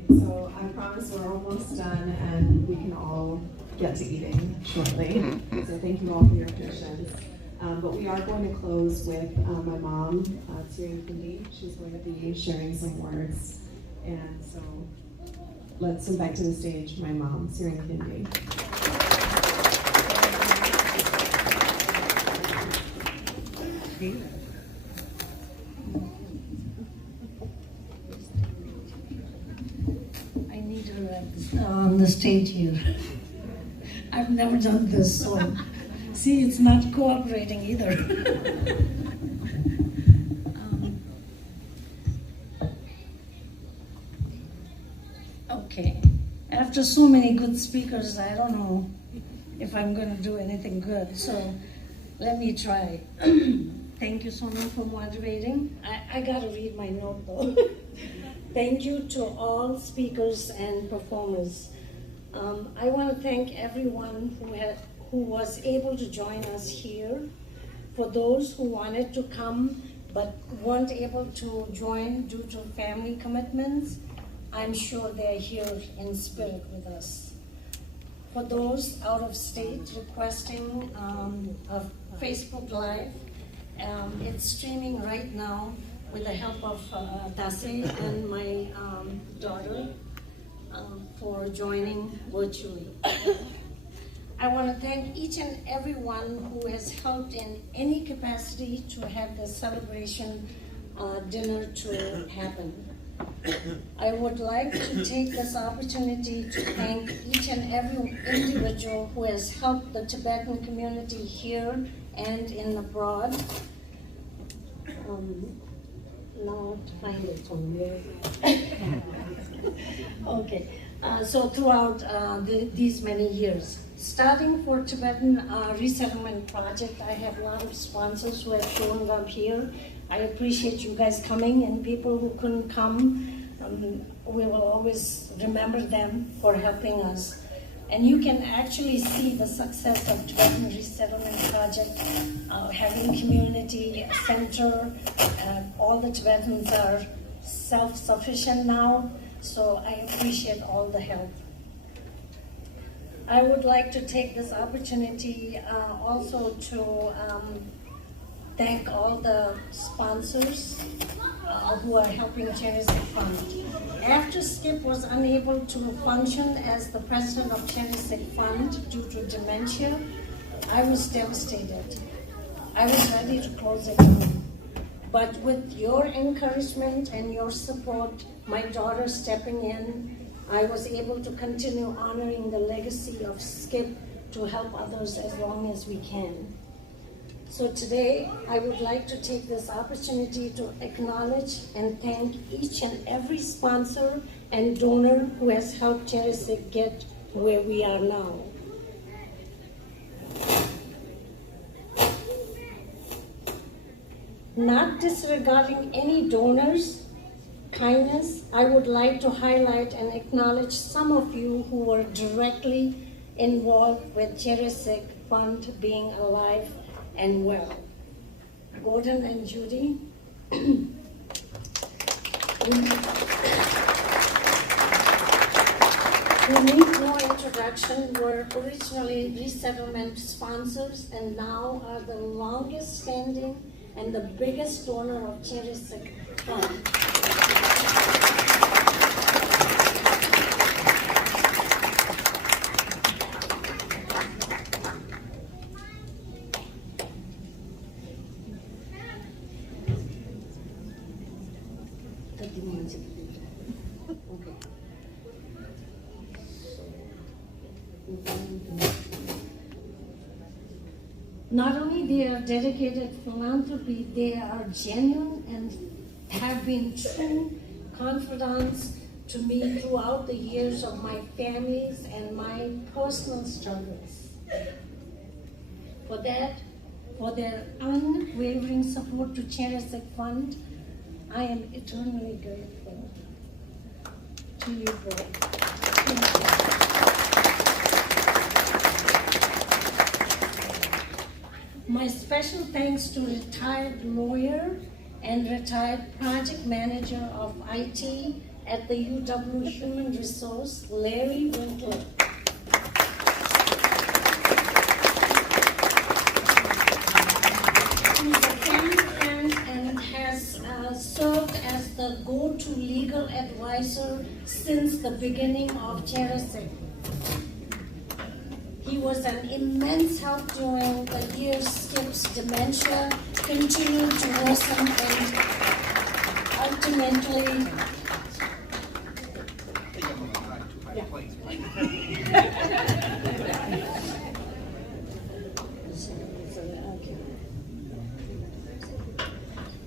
So I promise we're almost done and we can all get to eating shortly. So thank you all for your patience. But we are going to close with my mom, Kindy. She's going to be sharing some words. And so let's invite to the stage my mom, Kindy. I need to relax on the stage here. I've never done this, so see, it's not cooperating either. Okay, after so many good speakers, I don't know if I'm going to do anything good, so let me try. Thank you, Sona, for moderating. I got to read my note, though. Thank you to all speakers and performers. I want to thank everyone who was able to join us here. For those who wanted to come but weren't able to join due to family commitments, I'm sure they're here in spirit with us. For those out of state requesting a Facebook Live, it's streaming right now with the help of Dase and my daughter for joining virtually. I want to thank each and every one who has helped in any capacity to have the celebration dinner to happen. I would like to take this opportunity to thank each and every individual who has helped the Tibetan community here and in abroad. Now to find it from there. Okay, so throughout these many years, starting for Tibetan Resettlement Project, I have a lot of sponsors who have shown up here. I appreciate you guys coming, and people who couldn't come, we will always remember them for helping us. And you can actually see the success of Tibetan Resettlement Project, having community center. All the Tibetans are self-sufficient now, so I appreciate all the help. I would like to take this opportunity also to thank all the sponsors who are helping Chenrezig Fund. After Skip was unable to function as the president of Chenrezig Fund due to dementia, I was devastated. I was ready to close it down. But with your encouragement and your support, my daughter stepping in, I was able to continue honoring the legacy of Skip to help others as long as we can. So today, I would like to take this opportunity to acknowledge and thank each and every sponsor and donor who has helped Chenrezig get where we are now. Not disregarding any donors' kindness, I would like to highlight and acknowledge some of you who were directly involved with Chenrezig Fund being alive and well. Gordon and Judy, who need no introduction, were originally resettlement sponsors and now are the longest standing and the biggest donor of Chenrezig Fund. Not only they are dedicated philanthropy, they are genuine and have been true confidants to me throughout the years of my family's and my personal struggles. For that, for their unwavering support to Chenrezig Fund, I am eternally grateful to you both. My special thanks to retired lawyer and retired project manager of IT at the UW Human Resource, Larry Winkler. He's a family friend and has served as the go-to legal advisor since the beginning of Chenrezig. He was an immense help during the years Skip's dementia continued to worsen and ultimately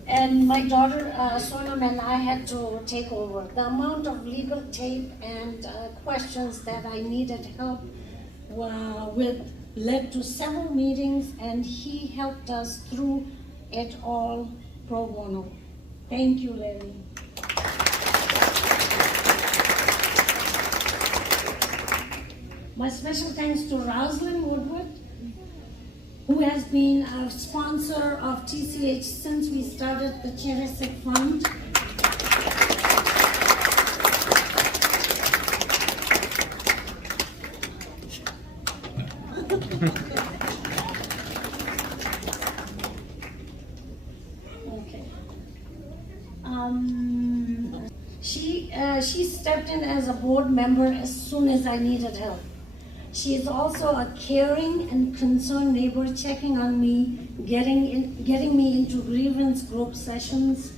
and my daughter Sonam and I had to take over. The amount of legal tape and questions that I needed help with led to several meetings, and he helped us through it all pro bono. Thank you, Larry. My special thanks to Rosalind Woodward, who has been our sponsor of TCH since we started the Chenrezig Fund. She stepped in as a board member as soon as I needed help. She is also a caring and concerned neighbor, checking on me, getting me into grievance group sessions,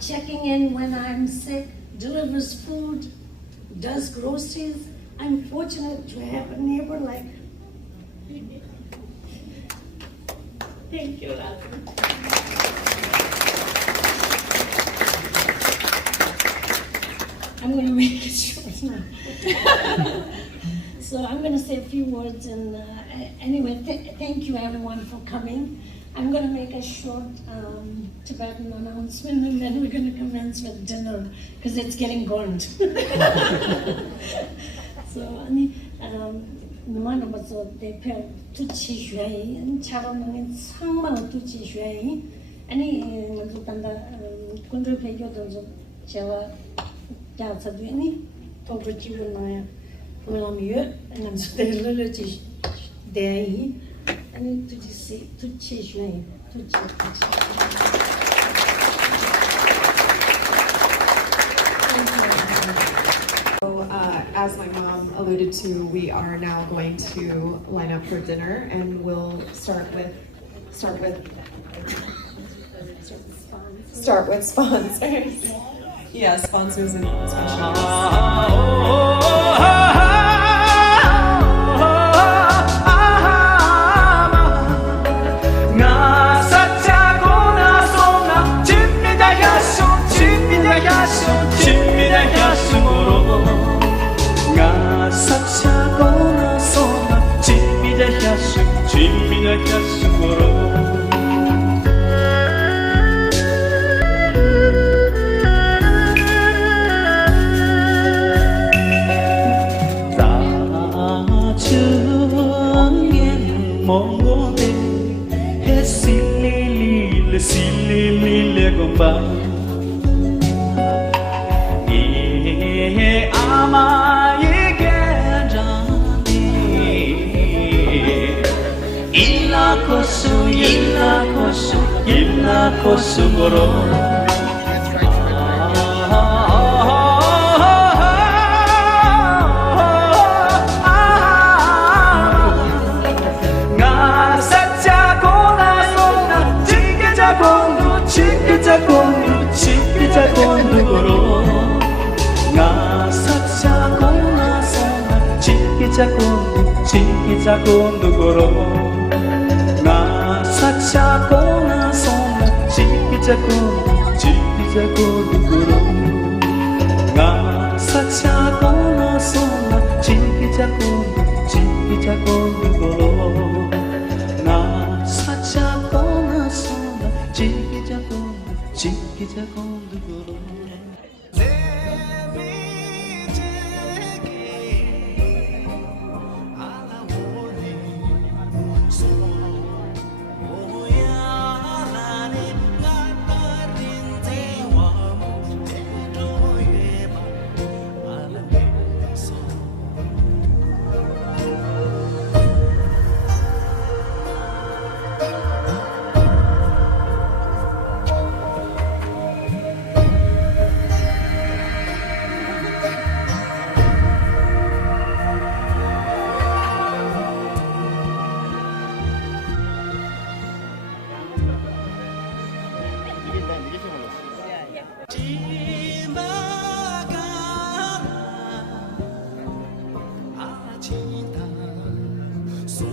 checking in when I'm sick, delivers food, does groceries. I'm fortunate to have a neighbor like her. Thank you, Rosalind. I'm going to make it short now. So I'm going to say a few words, and anyway, thank you everyone for coming. I'm going to make a short Tibetan announcement, and then we're going to commence with dinner because it's getting burnt. So, numano baso they pair to chishui and charon sama to chishui. Any tanda kundru peyo dozo chewa jatsa duini over chiwunaya from you and I'm so relative there. I need to see to chishui to As my mom alluded to, we are now going to line up for dinner, and we'll start with sponsors. Yeah, sponsors and So